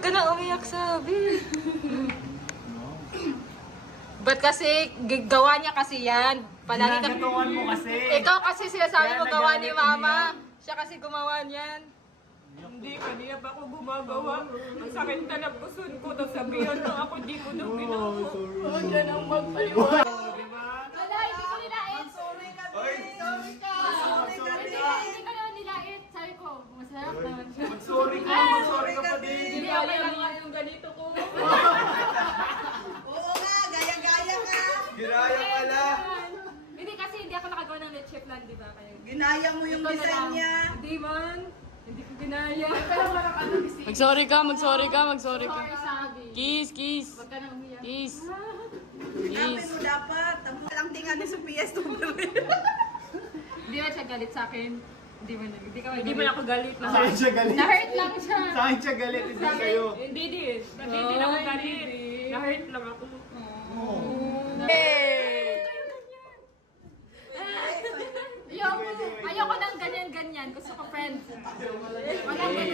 Huwag ka na umiyak, sabi. Ba't kasi, gawa niya kasi yan. Palagi ka... Ginagatawan mo kasi. Ikaw kasi sinasabi mo Kaya gawa ni nagalit Mama. niya. Siya kasi gumawa niyan. Hindi, kanina pa ako gumagawa. Ang sakit na ng puson ko. Tapos sabihan na ako, di mo na ginawa. Huwag na nang magpaliwanag. Wala, hindi ko nilait. Sorry ka, Oy! Sorry ka. Sorry ka, Hindi ko na nilait. Sabi ko, masarap naman siya. Mag-sorry ka, mag-sorry ka pa din. Hindi okay lang nga yung ganito ko. Oo nga, gaya-gaya ka. Ginaya pala. Hindi kasi hindi ako nakagawa ng leche plan, di ba? Kaya Ginaya mo yung ito na design lang. niya. Hindi man. Hindi ko ginaya. Mag-sorry ka, mag-sorry ka, mag-sorry ka. Sorry, sabi. Kiss, kiss. Huwag ka nang umiyak. Kiss. Hanapin mo dapat. Ang walang tinga ni Sophia Strawberry. Hindi ba siya galit sa akin? Hindi mo Hindi man ako galit na. Sa akin siya galit. Na-hurt lang siya. Sa akin siya galit, hindi sa'yo. Hindi din. Kasi hindi na ako galit. Na-hurt lang ako. Ayoko nang ganyan-ganyan. Gusto ko friends. Walang ganyan.